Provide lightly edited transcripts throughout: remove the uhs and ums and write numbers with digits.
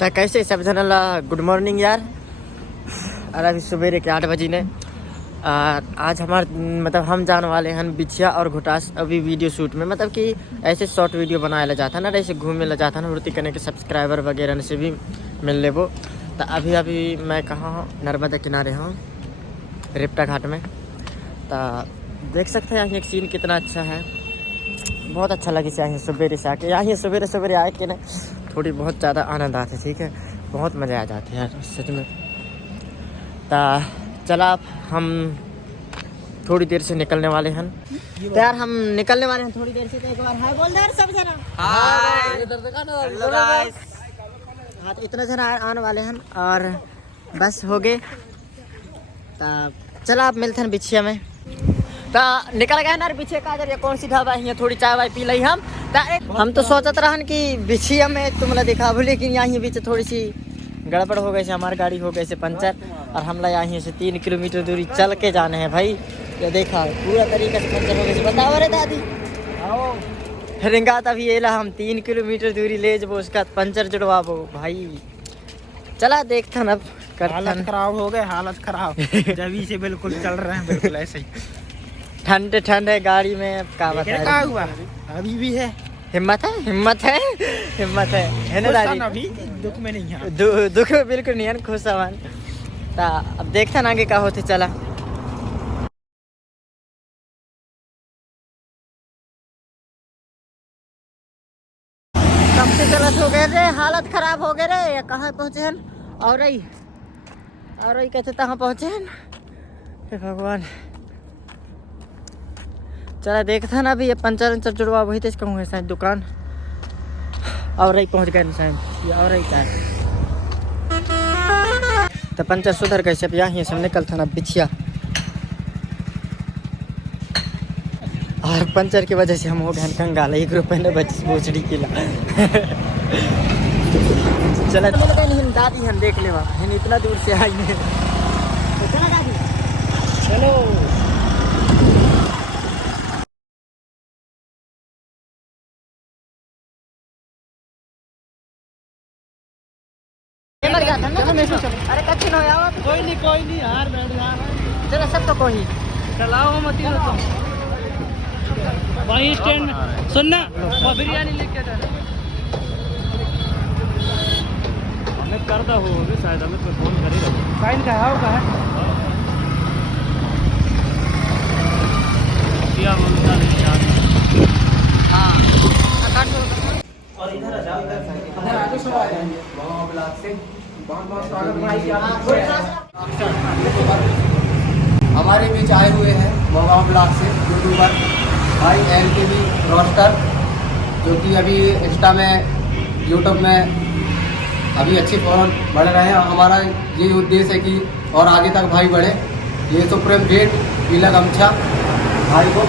तो कैसे सब जनल गुड मॉर्निंग यार। और अभी सवेरे के 8 बजे ने आज हमार मतलब हम जाने वाले हैं बिछिया और घुटास अभी वीडियो शूट में, मतलब कि ऐसे शॉर्ट वीडियो बनाए ला जाता ना, ऐसे घूमने ला जाता ना, वृत्ति करने के सब्सक्राइबर वगैरह से भी मिल ले वो। तो अभी मैं कहाँ हूँ, नर्मदा किनारे हूँ रेपटा घाट में। तो देख सकते हैं यहाँ एक सीन कितना अच्छा है, बहुत अच्छा लगे यहाँ सवेरे से आके। यहाँ सवेरे सवेरे आए के ना थोड़ी बहुत ज़्यादा आनंद आते, ठीक है, बहुत मज़ा आ जाते हैं यार सच में। तो चला अब हम थोड़ी देर से निकलने वाले हैं। तो यार हम निकलने वाले हैं थोड़ी देर से। तो एक बार हाय बोल दे यार सब जना। Hi hello guys. हाँ तो इतना जना आने वाले हैं और बस हो गए। तो चला अब मिलते हैं बिछिया में। तो निकल गए ना पीछे का जरिए कौन सी ढाबा है, थोड़ी चाय वाय पी ली हम तो सोचत रहन कि बिछिया में तुमला दिखा, लेकिन यहाँ बीच थोड़ी सी गड़बड़ हो गई से, हमारी गाड़ी हो गई से पंचर और हमला यहाँ से 3 किलोमीटर दूरी चल के जाने हैं भाई। ये देखा पूरा तरीके से पंचर हो गई से, बताओ रे दादी रिंगा तभी ये ला हम 3 किलोमीटर दूरी ले जब उसका पंचर जुड़वाबो भाई। चला देखते अब हालत खराब हो गए, हालत खराब जभी से बिल्कुल चल रहे हैं, बिल्कुल ऐसे ही ठंड है गाड़ी में। क्या क्या हुआ अभी भी है, हिम्मत है ना दादी। अभी दुख में नहीं है, दुख में बिल्कुल नहीं है, खुश सामान। तो अब देखते ना आगे क्या होते। चला कब से गलत हो गए रे, हालत खराब हो गए रे। कहाँ पहुँचे हैं और कहते कहाँ पहुँचे हैं, हे भगवान। चला देखता ना अभी ये पंचर वंचर जुड़वा वही तो कहूँ शायद दुकान और पहुँच गए शायद ये और क्या है। तो पंचर सुधर कैसे अब यहाँ से हम निकलता ना बिछिया, और पंचर की वजह से हम हो गए कंगाल। 1 रुपये ने बची बोचड़ी किला चला नहीं दादी हम देख ले हम इतना दूर से आई है। तो चला दादी चलो। अरे कच्ची नो यार, कोई नहीं यार बैठ जा चलो सब तो कोई चलाओ मत वही स्टैंड सुनना वो बिरयानी लेके जा हमें करता हो शायद हमें तो फोन करेगा साइन का है क्या बोलता और इधर आगे सब आ जाएंगे ब्लॉक से बहुत स्वागत हमारे बीच आए हुए हैं मोगांव ब्लॉक से यूट्यूबर भाई LKB रोस्टर, जो कि अभी इंस्टा में यूट्यूब में अभी अच्छे फॉलोअर बढ़ रहे हैं। हमारा ये उद्देश्य है कि और आगे तक भाई बढ़े। ये सुप्रीम भेंट पीला गमछा भाई को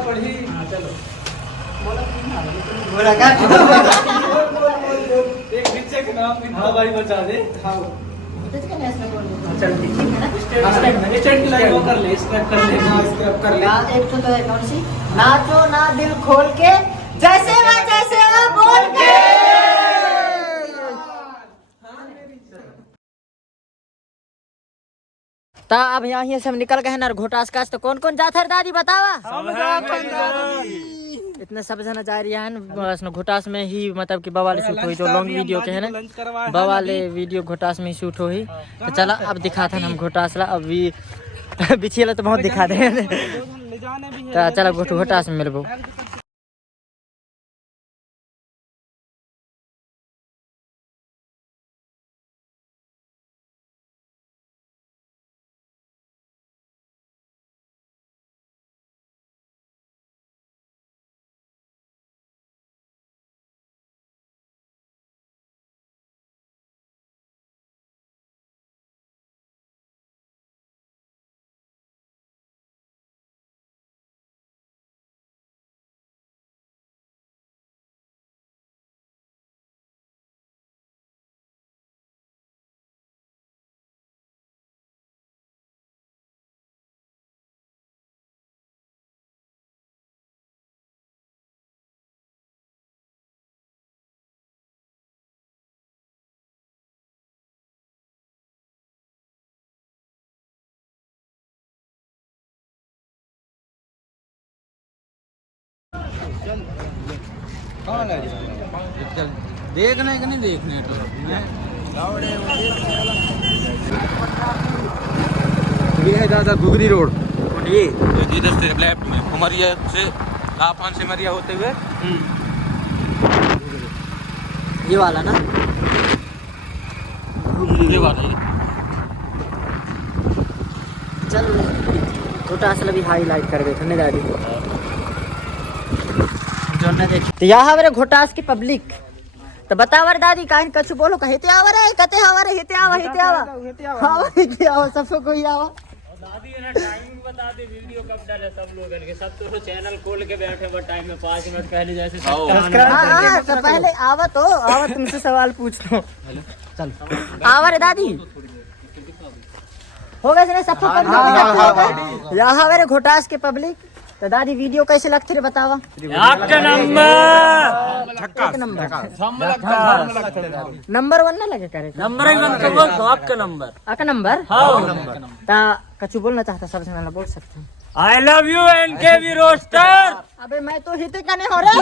पढ़ी चलो एक पीछे के नाम भी भाई बचा दे। एक तो है कौन सी, नाचो ना दिल खोल के जैसे बोल के। तो अब यहाँ से हम निकल गए ना घोटास कास। तो कौन कौन जाता है दादी बतावा। इतने सब जना जा रही है घोटास में ही, मतलब कि बवाले शूट हुई जो लॉन्ग वीडियो के है ना, बवाले वीडियो घोटास में शूट हुई। तो चला अब दिखाता हम घोटास ला अभी बिछिया तो बहुत दिखा दे। तो चला घोटास में मिलबो। देखने कि नहीं देखने ये है दादा गुगरी रोड ये इधर से लेफ्ट में उमरिया से लाफान से मरिया होते हुए ये वाला ना, ये वाला है। चल छोटा सा भी हाईलाइट कर दे थने दादी जो न देख। तो यहाँ हमारे घोटास की पब्लिक तो बतावर दादी काहे कछु बोलो कहते आवर है कते आवर है हिते आवा हां हिते आवा सबको कोई आवा। दादी ना टाइम बता दे वीडियो कब डाले सब लोग के सब तो चैनल खोल के बैठे वो टाइम में 5 मिनट पहले जैसे सब्सक्राइब हां तो पहले आवा तुमसे सवाल पूछता हूं। चल आवर है दादी हो गए ने सब यहाँ हमारे घोटास के पब्लिक तो दादी वीडियो कैसे लगते रे बतावा। आपका नंबर एक नंबर 1 ना लगे करे नंबर 1 तो बोल दो आपका नंबर हाँ ता कछु बोलना चाहता सब से बोल सकते हैं। I love you NKV roster. अबे मैं तो हिते का नहीं हो रहा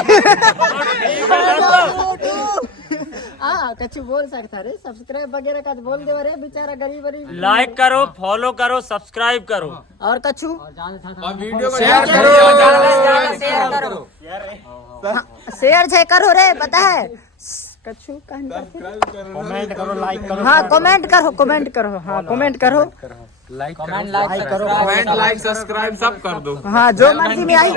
हाँ कछु बोल सकता रे सब्सक्राइब वगैरह का बोल दे रे बेचारा गरीब लाइक करो फॉलो करो सब्सक्राइब करो और कछु वीडियो शेयर छे करो रे पता है कछु कमेंट करो लाइक करो हाँ कमेंट करो हाँ कमेंट करो लाइक करो कमेंट लाइक सब्सक्राइब सब कर दो। हाँ जो मर्जी में आई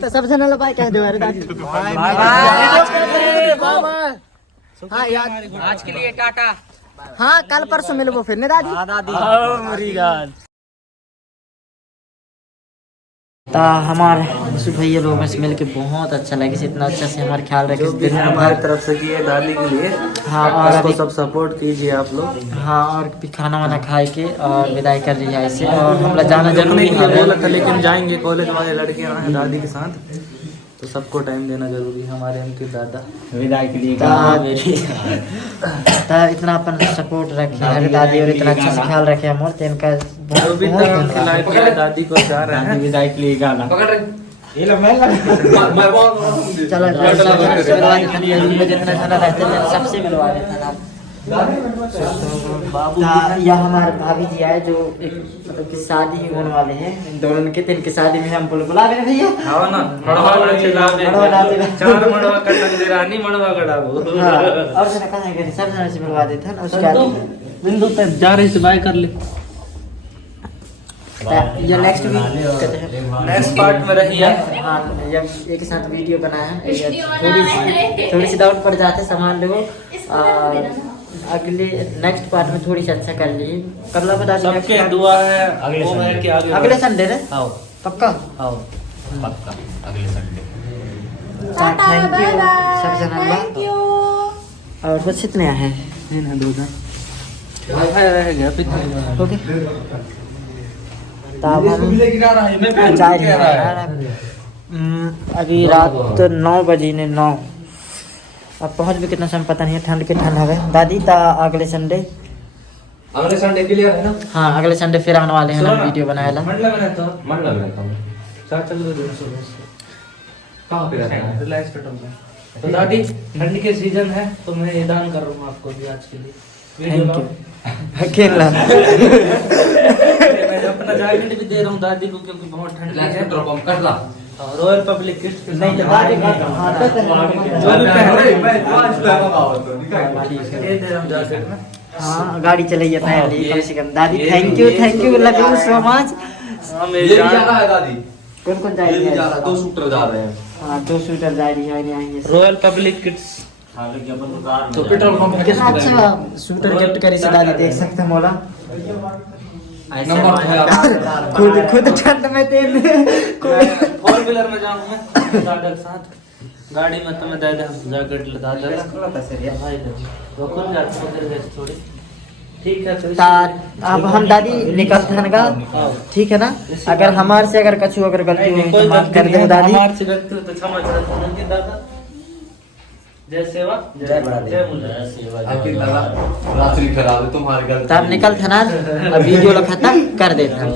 तो सब जन भाई कह दो अरे दादी बाय बाय। हाँ यार आज के लिए टाटा। हाँ कल परसों मिलबो फिर ने दादी ता हमारे भैया लोगों से मिल के बहुत अच्छा लगे इतना अच्छा से हमारा ख्याल रखे दिन हमारी तरफ से किए दादी के लिए। हाँ और अभी सब सपोर्ट कीजिए आप लोग। हाँ और भी खाना वाना खाए के और विदाई कर रही है ऐसे और हम लोग जाना जरूरी है बोला था लेकिन जाएंगे कॉलेज वाले लड़के हैं दादी के साथ तो सबको टाइम देना जरूरी है। हमारे उनके दादा विदाई के लिए इतना अपन सपोर्ट रखे अरे दादी और इतना अच्छा से ख्याल रखे हमारे तो इनका दादी को चाह रहे हैं विदाई के लिए गाना चलो जितना खाना रहते हैं सबसे मिलवा देते हैं यह हमारे भाभी जी आए जो एक मतलब कि शादी ही होने वाले हैं दोनों के दिन की शादी में हम बुला रहे भैया हाँ ना मड़वा और से कहां गए सब जने से मिलवा देते हैं उसके बाद बिंदु पे जा रही से बाय कर ले। ये नेक्स्ट वीक नेक्स्ट पार्ट में रहिए। हाँ जब एक साथ वीडियो बनाया थोड़ी सी डाउट पड़ जाते सामान लोगों अगले नेक्स्ट पार्ट में थोड़ी सी अच्छा कर ली कर ला बता सबके दुआ है अगले संडे ने पक्का अगले संडे। थैंक यू सब जना और कुछ इतने हैं ओके अभी रात 9 बजे ने 9 अब पहुंच भी कितना समय पता नहीं है ठंड के ठंड है दादी ता अगले संडे क्लियर है ना। हाँ अगले संडे फिर आने वाले हैं ना वीडियो बनाए ला तो दादी ठंड के सीजन है तो मैं ये दान कर रहा हूँ आपको भी आज के लिए थैंक यू अकेला मैं अपना जैकेट भी दे रहा हूँ दादी को क्योंकि बहुत ठंड है। रॉयल पब्लिक किड्स के नहीं तो दादी दे दे रहा हूँ जैकेट में। हाँ गाड़ी चलाइए पहले कम से कम दादी thank you love you so much. कौन कौन जाएंगे 2 शूटर जा रहे हैं। हाँ 2 शूटर जा रही है रॉयल पब्लिक किड्स तो पेट्रोल पंप कितना अच्छा शूटर गिफ्ट करी से दादी देख सकते हैं मोला खुद ठंड में तेल 4-व्हीलर में जाऊँ मैं दादा के साथ गाड़ी में तुम्हें दादा जैकेट लगा दे भाई तो खुद जाते थोड़ी ठीक है। तो अब हम दादी निकलते हैं का ठीक है ना अगर हमारे से अगर कछु अगर गलती हुई तो माफ कर दे दादी हमारे से गलती हो तो क्षमा चाहता हूं कि दादा जय सेवा जय सेवा आपकी रात्रि खराब है तुम्हारे घर तब निकलते ना अब वीडियो खत्म कर देते हैं।